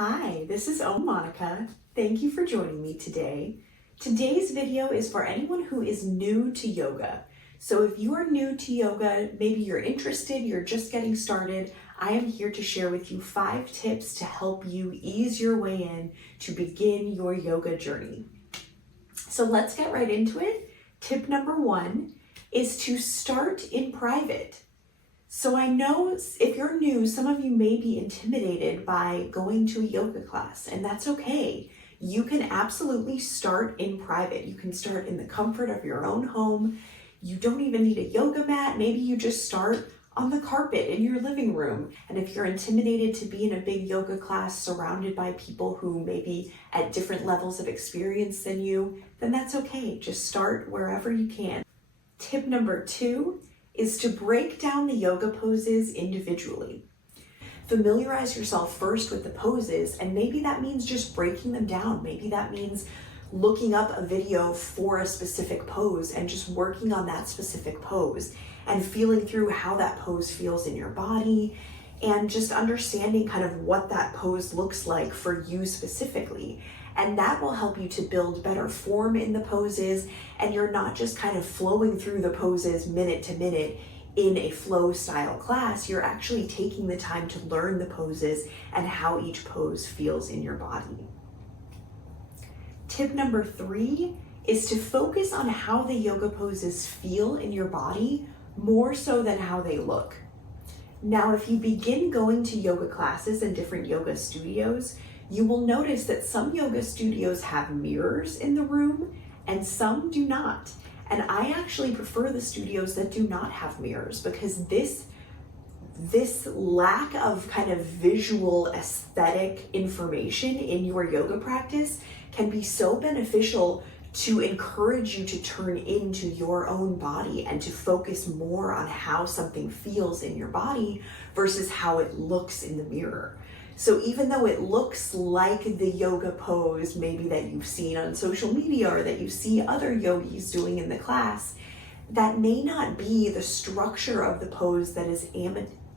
Hi, this is Monika. Thank you for joining me today. Today's video is for anyone who is new to yoga. So if you are new to yoga, maybe you're interested, you're just getting started, I am here to share with you 5 tips to help you ease your way in to begin your yoga journey. So let's get right into it. Tip number 1 is to start in private. So I know if you're new, some of you may be intimidated by going to a yoga class, and that's okay. You can absolutely start in private. You can start in the comfort of your own home. You don't even need a yoga mat. Maybe you just start on the carpet in your living room. And if you're intimidated to be in a big yoga class surrounded by people who may be at different levels of experience than you, then that's okay. Just start wherever you can. Tip number 2 is to break down the yoga poses individually. Familiarize yourself first with the poses, and maybe that means just breaking them down. Maybe that means looking up a video for a specific pose and just working on that specific pose and feeling through how that pose feels in your body and just understanding kind of what that pose looks like for you specifically. And that will help you to build better form in the poses, and you're not just kind of flowing through the poses minute to minute in a flow style class. You're actually taking the time to learn the poses and how each pose feels in your body. Tip number 3 is to focus on how the yoga poses feel in your body more so than how they look. Now, if you begin going to yoga classes and different yoga studios, you will notice that some yoga studios have mirrors in the room and some do not. And I actually prefer the studios that do not have mirrors, because this lack of kind of visual aesthetic information in your yoga practice can be so beneficial to encourage you to turn into your own body and to focus more on how something feels in your body versus how it looks in the mirror. So even though it looks like the yoga pose maybe that you've seen on social media or that you see other yogis doing in the class, that may not be the structure of the pose that is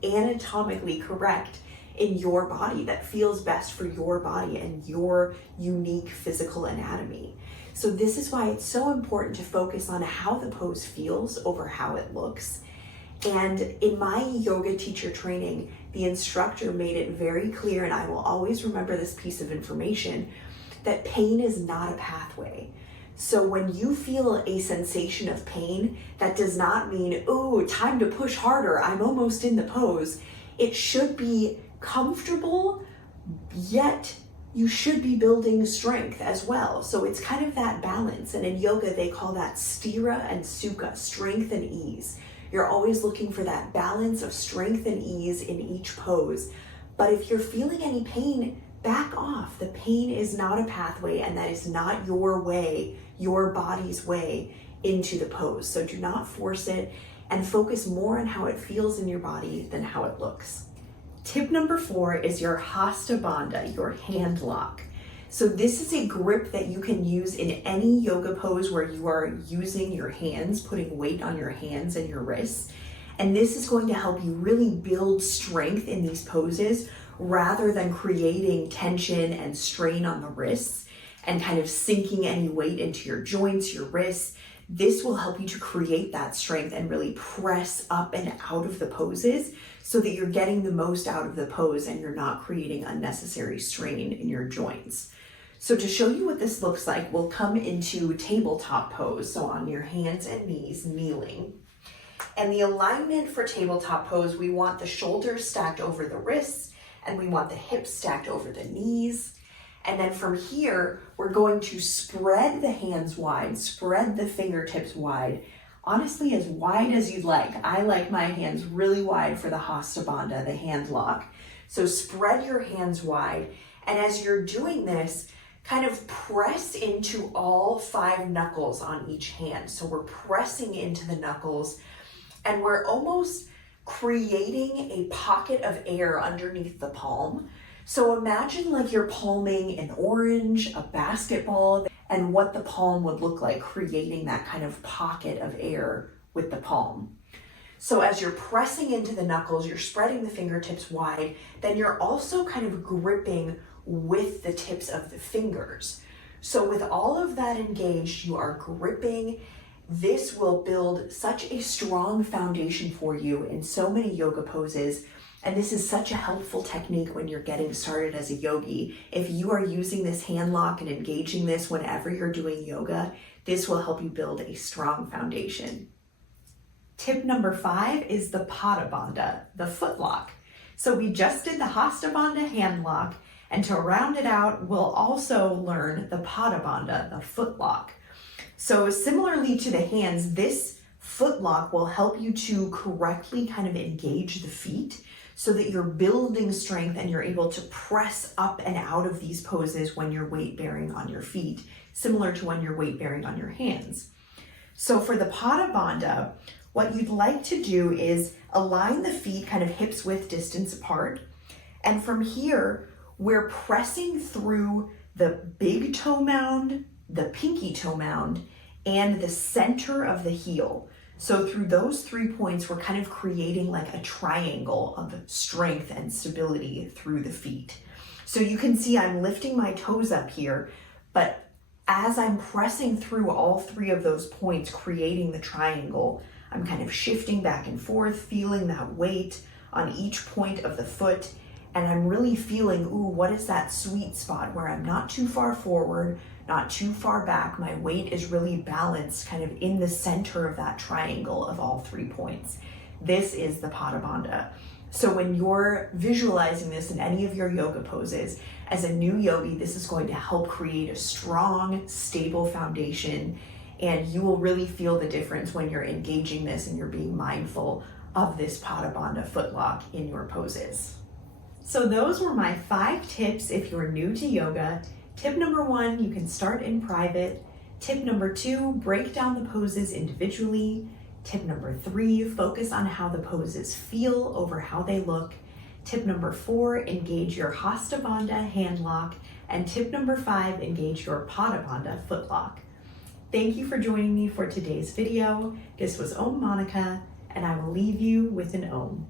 anatomically correct in your body, that feels best for your body and your unique physical anatomy. So this is why it's so important to focus on how the pose feels over how it looks. And in my yoga teacher training, the instructor made it very clear, and I will always remember this piece of information, that pain is not a pathway. So when you feel a sensation of pain, that does not mean, oh, time to push harder, I'm almost in the pose. It should be comfortable, yet you should be building strength as well. So it's kind of that balance. And in yoga, they call that stira and sukha, strength and ease. You're always looking for that balance of strength and ease in each pose. But if you're feeling any pain, back off. The pain is not a pathway, and that is not your way, your body's way into the pose. So do not force it, and focus more on how it feels in your body than how it looks. Tip number 4 is your Hasta Bandha, your hand lock. So this is a grip that you can use in any yoga pose where you are using your hands, putting weight on your hands and your wrists. And this is going to help you really build strength in these poses rather than creating tension and strain on the wrists and kind of sinking any weight into your joints, your wrists. This will help you to create that strength and really press up and out of the poses so that you're getting the most out of the pose and you're not creating unnecessary strain in your joints. So to show you what this looks like, we'll come into tabletop pose. So on your hands and knees, kneeling. And the alignment for tabletop pose, we want the shoulders stacked over the wrists and we want the hips stacked over the knees. And then from here, we're going to spread the hands wide, spread the fingertips wide, honestly as wide as you'd like. I like my hands really wide for the Hasta Bandha, the hand lock. So spread your hands wide. And as you're doing this, kind of press into all 5 knuckles on each hand. So we're pressing into the knuckles and we're almost creating a pocket of air underneath the palm. So imagine like you're palming an orange, a basketball, and what the palm would look like, creating that kind of pocket of air with the palm. So as you're pressing into the knuckles, you're spreading the fingertips wide, then you're also kind of gripping with the tips of the fingers. So with all of that engaged, you are gripping. This will build such a strong foundation for you in so many yoga poses. And this is such a helpful technique when you're getting started as a yogi. If you are using this hand lock and engaging this whenever you're doing yoga, this will help you build a strong foundation. Tip number 5 is the Hasta Bandha, the foot lock. So we just did the Hasta Bandha hand lock, and to round it out, we'll also learn the Hasta Bandha, the foot lock. So similarly to the hands, this foot lock will help you to correctly kind of engage the feet so that you're building strength and you're able to press up and out of these poses when you're weight bearing on your feet, similar to when you're weight bearing on your hands. So for the Hasta Bandha, what you'd like to do is align the feet kind of hips width distance apart. And from here, we're pressing through the big toe mound, the pinky toe mound, and the center of the heel. So through those 3 points, we're kind of creating like a triangle of strength and stability through the feet. So you can see I'm lifting my toes up here, but as I'm pressing through all 3 of those points, creating the triangle, I'm kind of shifting back and forth, feeling that weight on each point of the foot. And I'm really feeling, ooh, what is that sweet spot where I'm not too far forward, not too far back. My weight is really balanced kind of in the center of that triangle of all 3 points. This is the Hasta Bandha. So when you're visualizing this in any of your yoga poses, as a new yogi, this is going to help create a strong, stable foundation, and you will really feel the difference when you're engaging this and you're being mindful of this Hasta Bandha footlock in your poses. So those were my 5 tips if you're new to yoga. Tip number 1, you can start in private. Tip number 2, break down the poses individually. Tip number 3, focus on how the poses feel over how they look. Tip number 4, engage your Hasta Bandha hand lock. And tip number 5, engage your Hasta Bandha foot lock. Thank you for joining me for today's video. This was Om Monika, and I will leave you with an Om.